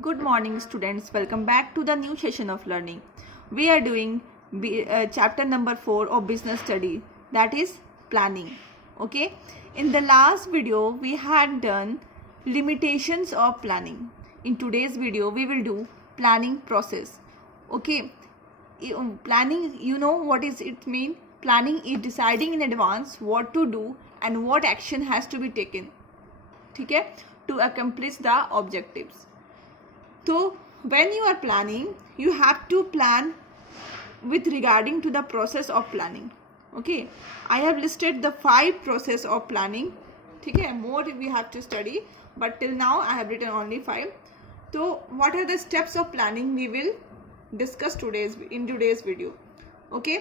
Good morning, students. Welcome back to the new session of learning. We are doing chapter number 4 of business study, that is planning. Okay. In the last video, we had done limitations of planning. In today's video, we will do planning process. Okay. Planning, you know what is it mean? Planning is deciding in advance what to do and what action has to be taken. ठीक है, to accomplish the objectives. So when you are planning, you have to plan with regarding to the process of planning. Okay, I have listed the 5 process of planning. ठीक है, more we have to study, but till now I have written only 5. So what are the steps of planning we will discuss in today's video. Okay,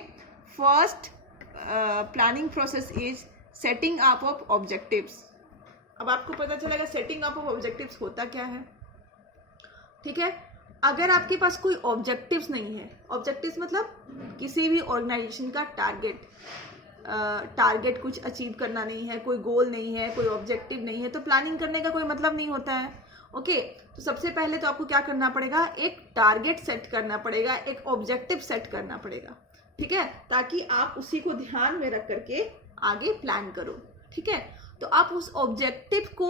first planning process is setting up of objectives. अब आपको पता चलेगा setting up of objectives होता क्या है. ठीक है, अगर आपके पास कोई ऑब्जेक्टिव्स नहीं है, ऑब्जेक्टिव्स मतलब किसी भी ऑर्गेनाइजेशन का टारगेट कुछ अचीव करना नहीं है, कोई गोल नहीं है, कोई ऑब्जेक्टिव नहीं है, तो प्लानिंग करने का कोई मतलब नहीं होता है. ओके, तो सबसे पहले तो आपको क्या करना पड़ेगा, एक टारगेट सेट करना पड़ेगा, एक ऑब्जेक्टिव सेट करना पड़ेगा. ठीक है, ताकि आप उसी को ध्यान में रख करके आगे प्लान करो. ठीक है, तो आप उस ऑब्जेक्टिव को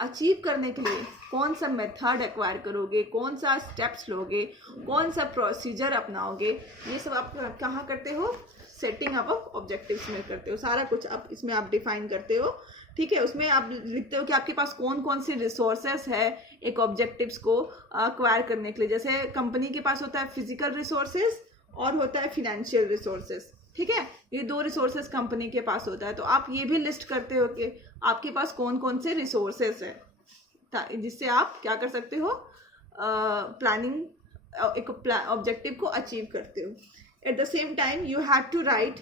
अचीव करने के लिए कौन सा मेथड एक्वायर करोगे, कौन सा स्टेप्स लोगे, कौन सा प्रोसीजर अपनाओगे, ये सब आप कहाँ करते हो, सेटिंग अप ऑफ ऑब्जेक्टिव्स में करते हो. सारा कुछ आप इसमें आप डिफाइन करते हो. ठीक है, उसमें आप लिखते हो कि आपके पास कौन कौन सी रिसोर्सेस है एक ऑब्जेक्टिव्स को एक्वायर करने के लिए. जैसे कंपनी के पास होता है फिजिकल रिसोर्सेज और होता है फिनेंशियल रिसोर्सेज. ठीक है, ये 2 रिसोर्सेज कंपनी के पास होता है. तो आप ये भी लिस्ट करते हो कि आपके पास कौन कौन से रिसोर्सेज है, जिससे आप क्या कर सकते हो, प्लानिंग एक ऑब्जेक्टिव को अचीव करते हो. At the same time you have to write.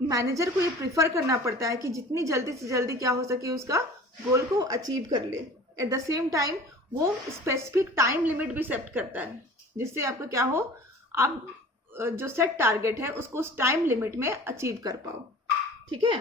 Manager को ये प्रिफर करना पड़ता है कि जितनी जल्दी से जल्दी क्या हो सके उसका गोल को अचीव कर ले. एट द सेम टाइम वो स्पेसिफिक टाइम लिमिट भी सेट करता है, जिससे आपको क्या हो, आप जो सेट टारगेट है उसको उस टाइम लिमिट में अचीव कर पाओ. ठीक है,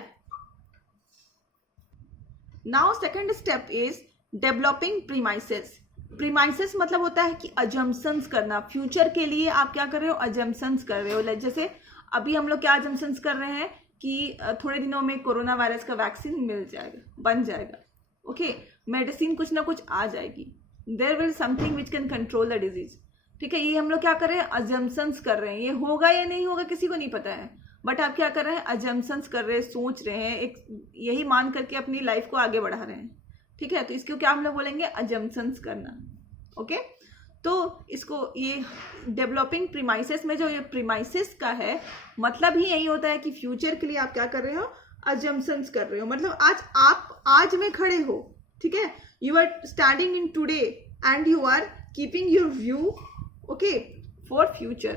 now second step is developing premises. Premises मतलब होता है कि अजम्पशंस करना. फ्यूचर के लिए आप क्या कर रहे हो, अजम्पशंस कर रहे हो. जैसे अभी हम लोग क्या अजम्पशंस कर रहे हैं कि थोड़े दिनों में कोरोना वायरस का वैक्सीन मिल जाएगा, बन जाएगा. ओके, मेडिसिन कुछ ना कुछ आ जाएगी. There will something which can control the disease. ठीक है, ये हम लोग क्या कर रहे हैं, अजम्पशंस कर रहे हैं. ये होगा या नहीं होगा किसी को नहीं पता है, बट आप क्या कर रहे हैं, अजम्पशंस कर रहे हैं, सोच रहे हैं, एक यही मान करके अपनी लाइफ को आगे बढ़ा रहे हैं. ठीक है, तो इसको क्या हम लोग बोलेंगे, अजम्पशंस करना. ओके, तो इसको ये डेवलपिंग प्रीमाइसेस में जो ये प्रीमाइसेस का है मतलब ही यही होता है कि फ्यूचर के लिए आप क्या कर रहे हो, अजम्पशंस कर रहे हो. मतलब आप आज में खड़े हो. ठीक है, you are standing in today and you are keeping your view okay for future.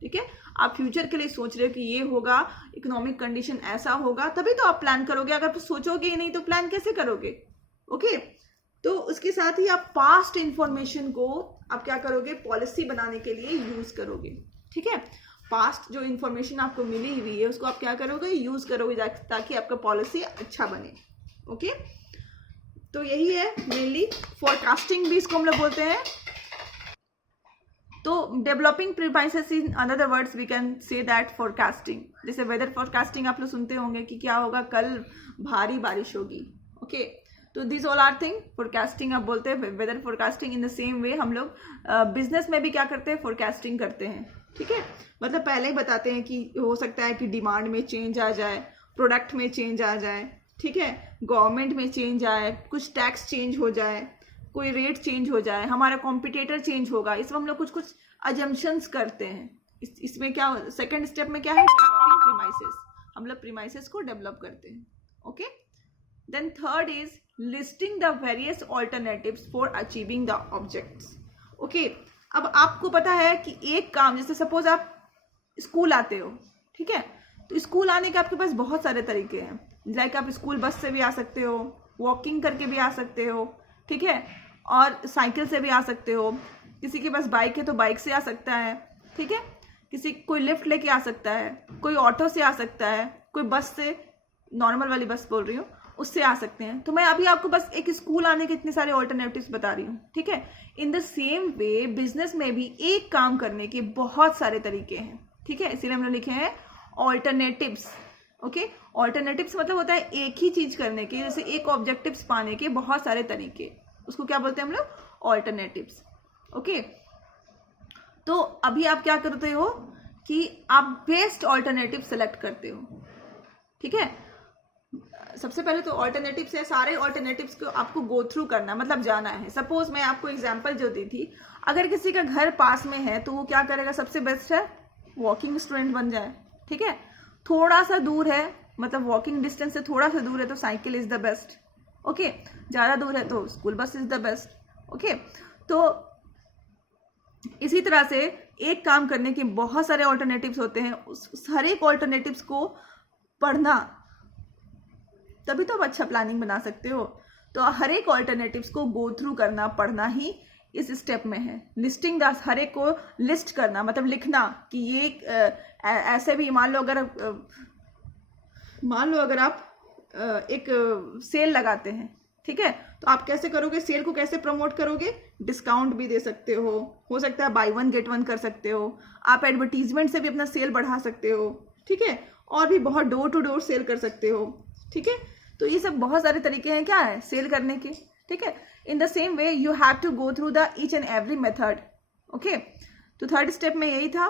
ठीक है, आप फ्यूचर के लिए सोच रहे हो कि ये होगा, इकोनॉमिक कंडीशन ऐसा होगा, तभी तो आप प्लान करोगे. अगर आप सोचोगे ही नहीं तो प्लान कैसे करोगे. ओके, तो उसके साथ ही आप पास्ट इंफॉर्मेशन को आप क्या करोगे, पॉलिसी बनाने के लिए यूज करोगे. ठीक है, पास्ट जो इंफॉर्मेशन आपको मिली हुई है उसको आप क्या करोगे, यूज करोगे ताकि आपका पॉलिसी अच्छा बने. ओके, तो यही है मेनली. फोरकास्टिंग भी इसको हम लोग बोलते हैं. तो developing premises in another words we can say that forecasting. जैसे वेदर फोरकास्टिंग आप लोग सुनते होंगे कि क्या होगा, कल भारी बारिश होगी. ओके, तो this all are thing forecasting आप बोलते हैं, weather forecasting. In the same way हम लोग बिजनेस में भी क्या करते हैं, फोरकास्टिंग करते हैं. ठीक है, मतलब पहले ही बताते हैं कि हो सकता है कि डिमांड में चेंज आ जाए, प्रोडक्ट में चेंज आ जाए. ठीक है, गवर्नमेंट में चेंज आए, कुछ टैक्स चेंज हो जाए, कोई रेट चेंज हो जाए, हमारा कॉम्पिटिटर चेंज होगा. इसमें हम लोग कुछ कुछ अजम्पशंस करते हैं. इसमें क्या सेकंड स्टेप में क्या है, डेवलपिंग प्रीमाइसेस. हम लोग प्रीमाइसेस को डेवलप करते हैं. Okay, then third is listing the various alternatives for achieving the objects. Okay, अब आपको पता है कि एक काम, जैसे सपोज आप स्कूल आते हो. ठीक है, तो स्कूल आने के आपके पास बहुत सारे तरीके हैं. लाइक आप स्कूल बस से भी आ सकते हो, वॉकिंग करके भी आ सकते हो. ठीक है, और साइकिल से भी आ सकते हो. किसी के पास बाइक है तो बाइक से आ सकता है. ठीक है, कोई लिफ्ट लेके आ सकता है, कोई ऑटो से आ सकता है, कोई बस से, नॉर्मल वाली बस बोल रही हूँ, उससे आ सकते हैं। तो मैं अभी आपको बस एक स्कूल आने के इतने सारे ऑल्टरनेटिव्स बता रही हूँ, ठीक है। In the same way business में भी एक काम करने के बहुत सारे तरीके हैं, ठीक है, इसीलिए हमने लिखे हैं ऑल्टरनेटिव्स। ओके, ऑल्टरनेटिव्स मतलब होता है एक ही चीज करने के, जैसे एक ऑब्जेक्टिव्स पाने के बहुत सारे तरीके, उसको क्या बोलते हैं हम लोग, ऑल्टरनेटिव्स। ओके, तो अभी आप क्या करते हो कि आप बेस्ट ऑल्टरनेटिव सेलेक्ट करते हो, ठीक है। सबसे पहले तो ऑल्टरनेटिव्स है, सारे ऑल्टरनेटिव्स को आपको गो थ्रू करना, मतलब जाना है। सपोज मैं आपको एग्जांपल जो दी थी, अगर किसी का घर पास में है तो वो क्या करेगा, सबसे बेस्ट है वॉकिंग स्टूडेंट बन जाए, ठीक है। थोड़ा सा दूर है, मतलब वॉकिंग डिस्टेंस से थोड़ा सा दूर है तो cycle is the best, okay. ज़्यादा दूर है तो school bus is the best, okay. तो इसी तरह से एक काम करने के बहुत सारे ऑल्टरनेटिव्स होते हैं, उस हर एक ऑल्टरनेटिव्स को पढ़ना, तभी तो आप अच्छा प्लानिंग बना सकते हो। तो हर एक ऑल्टरनेटिव्स को गो थ्रू करना, पढ़ना ही इस स्टेप में है। लिस्टिंग द, हर एक को लिस्ट करना, मतलब लिखना कि ये ऐसे भी, मान लो अगर आप एक सेल लगाते हैं, ठीक है, तो आप कैसे करोगे, सेल को कैसे प्रमोट करोगे, डिस्काउंट भी दे सकते हो सकता है बाय वन गेट वन कर सकते हो, आप एडवर्टीजमेंट से भी अपना सेल बढ़ा सकते हो, ठीक है, और भी बहुत डोर टू डोर सेल कर सकते हो, ठीक है। तो ये सब बहुत सारे तरीके हैं क्या है, सेल करने के, ठीक है। In the same way you have to go through the each and every method, okay. तो थर्ड स्टेप में यही था।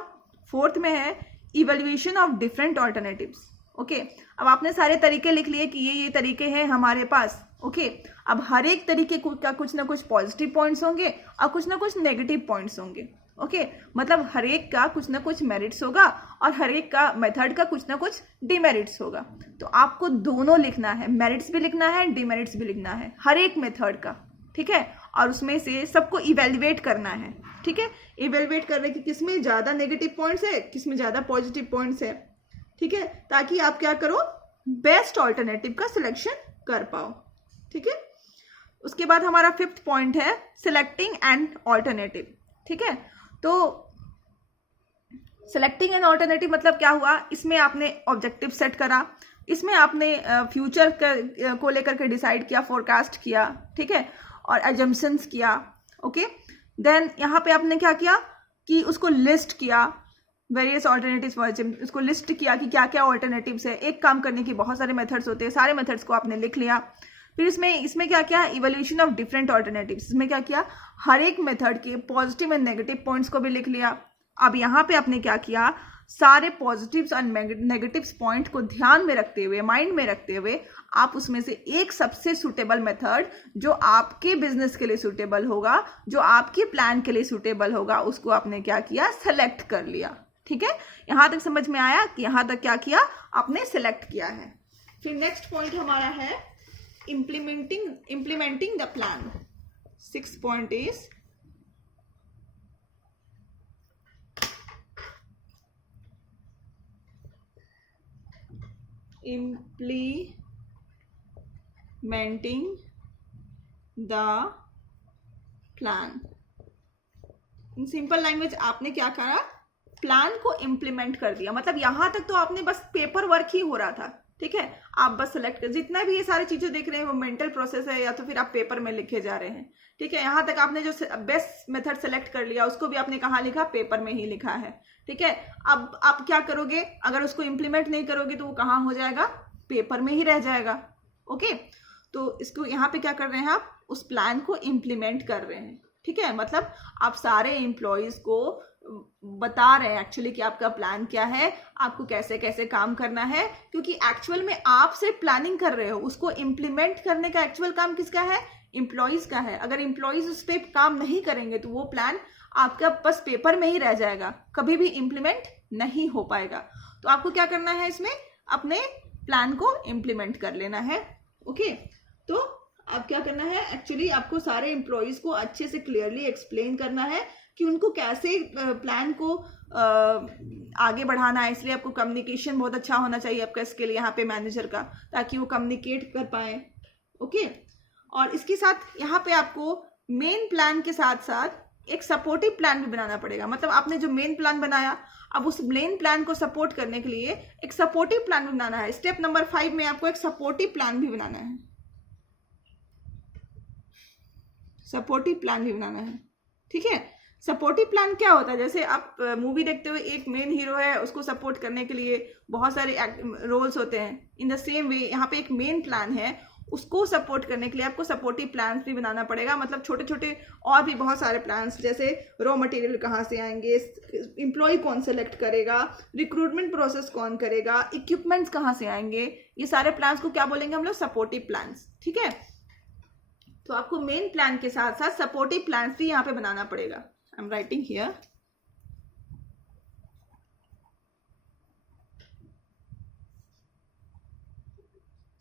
फोर्थ में है evaluation of different alternatives, okay. अब आपने सारे तरीके लिख लिए कि ये तरीके हैं हमारे पास, ओके। अब हर एक तरीके का कुछ ना कुछ पॉजिटिव पॉइंट्स होंगे और कुछ ना कुछ नेगेटिव पॉइंट्स होंगे, ओके। मतलब हर एक का कुछ ना कुछ मेरिट्स होगा और हर एक का मेथड का कुछ ना कुछ डिमेरिट्स होगा। तो आपको दोनों लिखना है, मेरिट्स भी लिखना है, डिमेरिट्स भी लिखना है हर एक मेथड का, ठीक है। और उसमें से सबको इवेल्युएट करना है, ठीक है। इवेल्युएट करने की किसमें ज़्यादा नेगेटिव पॉइंट्स है, किसमें ज़्यादा पॉजिटिव पॉइंट्स है, ठीक है, ताकि आप क्या करो, बेस्ट ऑल्टरनेटिव का सिलेक्शन कर पाओ, ठीक है। उसके बाद हमारा फिफ्थ पॉइंट है सिलेक्टिंग एंड ऑल्टरनेटिव, ठीक है। तो सिलेक्टिंग एंड ऑल्टरनेटिव मतलब क्या हुआ, इसमें आपने ऑब्जेक्टिव सेट करा, इसमें आपने फ्यूचर को लेकर के डिसाइड किया, फोरकास्ट किया, ठीक है, और अजम्पशंस किया, ओके। देन यहाँ पे आपने क्या किया कि उसको लिस्ट किया, वेरियस ऑल्टरनेटिव्स, उसको लिस्ट किया कि क्या क्या ऑल्टरनेटिव्स है। एक काम करने की बहुत सारे मेथड्स होते हैं, सारे मेथड्स को आपने लिख लिया। फिर इसमें क्या किया, इवोल्यूशन ऑफ डिफरेंट ऑल्टरनेटिव्स, इसमें क्या किया, हर एक मेथड के पॉजिटिव एंड नेगेटिव पॉइंट्स को भी लिख लिया। अब यहाँ पे आपने क्या किया, सारे पॉजिटिव्स और नेगेटिव्स पॉइंट को ध्यान में रखते हुए, माइंड में रखते हुए, आप उसमें से एक सबसे सूटेबल मेथड जो आपके बिजनेस के लिए सूटेबल होगा, जो आपके प्लान के लिए सूटेबल होगा, उसको आपने क्या किया, सेलेक्ट कर लिया, ठीक है। यहां तक समझ में आया कि यहां तक क्या किया, आपने सेलेक्ट किया है। फिर नेक्स्ट पॉइंट हमारा है implementing the plan. 6th point is implementing the plan. In simple language आपने क्या करा, प्लान को इम्प्लीमेंट कर दिया। मतलब यहां तक तो आपने बस पेपर वर्क ही हो रहा था, ठीक है। आप बस सेलेक्ट कर, जितना भी ये सारी चीजें देख रहे हैं वो मेंटल प्रोसेस है या तो फिर आप पेपर में लिखे जा रहे हैं, ठीक है। यहाँ तक आपने जो बेस्ट मेथड सेलेक्ट कर लिया, उसको भी आपने कहाँ लिखा, पेपर में ही लिखा है, ठीक है। अब आप क्या करोगे, अगर उसको इम्प्लीमेंट नहीं करोगे तो वो कहाँ हो जाएगा, पेपर में ही रह जाएगा, ओके। तो इसको यहाँ पे क्या कर रहे हैं, आप उस प्लान को इम्प्लीमेंट कर रहे हैं, ठीक है। मतलब आप सारे एम्प्लॉयज को बता रहे हैं एक्चुअली कि आपका प्लान क्या है, आपको कैसे कैसे काम करना है, क्योंकि एक्चुअल में आप से प्लानिंग कर रहे हो, उसको इम्प्लीमेंट करने का एक्चुअल काम किसका है, एम्प्लॉयज का है। अगर एम्प्लॉयज उस पर काम नहीं करेंगे तो वो प्लान आपका बस पेपर में ही रह जाएगा, कभी भी इम्प्लीमेंट नहीं हो पाएगा। तो आपको क्या करना है, इसमें अपने प्लान को इम्प्लीमेंट कर लेना है, ओके। तो अब क्या करना है, एक्चुअली आपको सारे एम्प्लॉयज को अच्छे से क्लियरली एक्सप्लेन करना है कि उनको कैसे प्लान को आगे बढ़ाना है। इसलिए आपको कम्युनिकेशन बहुत अच्छा होना चाहिए आपका स्किल यहाँ पे मैनेजर का, ताकि वो कम्युनिकेट कर पाए, ओके। और इसके साथ यहाँ पे आपको मेन प्लान के साथ साथ एक सपोर्टिव प्लान भी बनाना पड़ेगा। मतलब आपने जो मेन प्लान बनाया, अब उस मेन प्लान को सपोर्ट करने के लिए एक सपोर्टिव प्लान भी बनाना है। स्टेप नंबर 5 में आपको एक सपोर्टिव प्लान भी बनाना है, सपोर्टिव प्लान भी बनाना है। ठीक है, सपोर्टिव प्लान क्या होता है? जैसे आप मूवी देखते हुए एक मेन हीरो है, उसको सपोर्ट करने के लिए बहुत सारे रोल्स होते हैं। इन द सेम वे यहाँ पे एक मेन प्लान है, उसको सपोर्ट करने के लिए आपको सपोर्टिव प्लान्स भी बनाना पड़ेगा। मतलब छोटे छोटे और भी बहुत सारे प्लान्स, जैसे रॉ मटेरियल कहाँ से आएंगे, एम्प्लॉय कौन सेलेक्ट करेगा, रिक्रूटमेंट प्रोसेस कौन करेगा, इक्विपमेंट्स कहाँ से आएंगे, ये सारे प्लान्स को क्या बोलेंगे हम लोग? Supportive plans. ठीक है, तो आपको मेन प्लान के साथ साथ सपोर्टिव प्लान्स भी यहाँ पे बनाना पड़ेगा। I am writing here.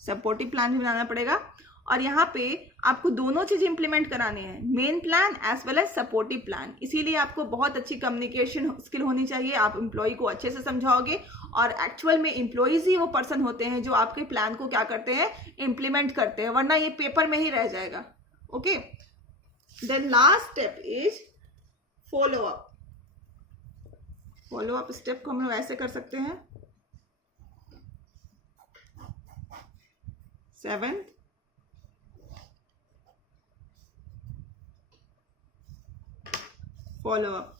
Supportive plan भी बनाना पड़ेगा, और यहाँ पे आपको दोनों चीज इंप्लीमेंट कराने हैं, main plan as well as supportive plan. इसीलिए आपको बहुत अच्छी कम्युनिकेशन स्किल होनी चाहिए। आप एम्प्लॉय को अच्छे से समझाओगे, और एक्चुअल में एम्प्लॉयज ही वो पर्सन होते हैं जो आपके प्लान को क्या करते हैं? इम्प्लीमेंट करते हैं, वरना ये पेपर में ही रह जाएगा। Okay, then last step is follow up. Follow up step को हम लोग ऐसे कर सकते हैं। 7th, follow up.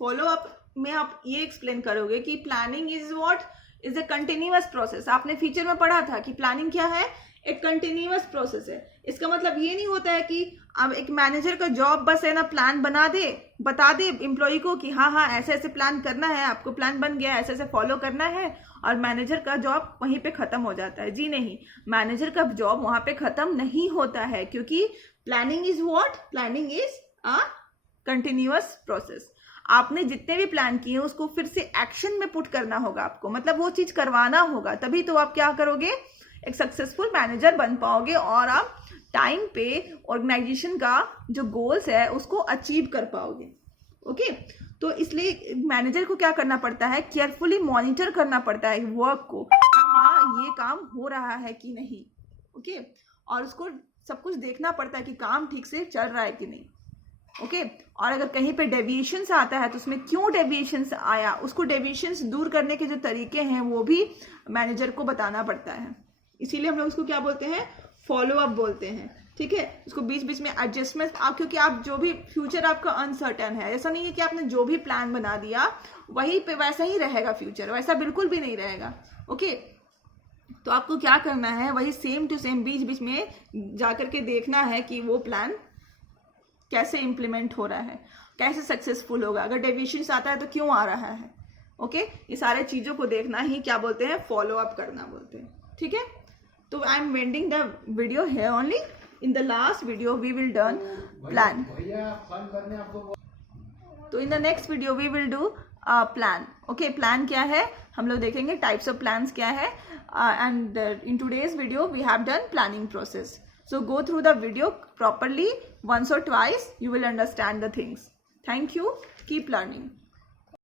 Follow up में आप ये एक्सप्लेन करोगे कि planning is what is a continuous process. आपने फीचर में पढ़ा था कि प्लानिंग क्या है? एक कंटिन्यूअस प्रोसेस है। इसका मतलब ये नहीं होता है कि अब एक मैनेजर का जॉब बस है ना प्लान बना दे, बता दे एम्प्लॉय को कि हाँ हाँ ऐसे ऐसे प्लान करना है, आपको प्लान बन गया, ऐसे ऐसे फॉलो करना है, और मैनेजर का जॉब वहीं पे खत्म हो जाता है। जी नहीं, मैनेजर का जॉब वहां पे खत्म नहीं होता है, क्योंकि planning is what? Planning is a continuous process. आपने जितने भी प्लान किए उसको फिर से एक्शन में पुट करना होगा आपको, मतलब वो चीज करवाना होगा, तभी तो आप क्या करोगे? एक सक्सेसफुल मैनेजर बन पाओगे, और आप टाइम पे ऑर्गेनाइजेशन का जो गोल्स है उसको अचीव कर पाओगे। ओके, तो इसलिए मैनेजर को क्या करना पड़ता है? केयरफुली मॉनिटर करना पड़ता है वर्क को, हाँ ये काम हो रहा है कि नहीं। ओके, और उसको सब कुछ देखना पड़ता है कि काम ठीक से चल रहा है कि नहीं। ओके, और अगर कहीं पे डेविएशंस आता है तो उसमें क्यों डेविएशंस आया, उसको डेविएशंस दूर करने के जो तरीके हैं वो भी मैनेजर को बताना पड़ता है। इसीलिए हम लोग उसको क्या बोलते हैं? फॉलो अप बोलते हैं। ठीक है, उसको बीच बीच में एडजस्टमेंट, आप क्योंकि आप जो भी फ्यूचर आपका अनसर्टेन है, ऐसा नहीं है कि आपने जो भी प्लान बना दिया वही पे वैसा ही रहेगा फ्यूचर, वैसा बिल्कुल भी नहीं रहेगा। ओके, तो आपको क्या करना है? वही सेम टू सेम बीच बीच में जाकर के देखना है कि वो प्लान कैसे इम्प्लीमेंट हो रहा है, कैसे सक्सेसफुल होगा, अगर डेविएशंस आता है तो क्यों आ रहा है। ओके, ये सारे चीजों को देखना ही क्या बोलते हैं? फॉलो अप करना बोलते हैं। ठीक है, तो I am ending the video है only. In the last video we will done plan, तो in the next video we will do plan. Okay, plan क्या है हम लोग देखेंगे, टाइप्स ऑफ प्लान्स क्या है, and in today's video we have done planning process. So go through the video properly once or twice, you will understand the things. Thank you. Keep learning.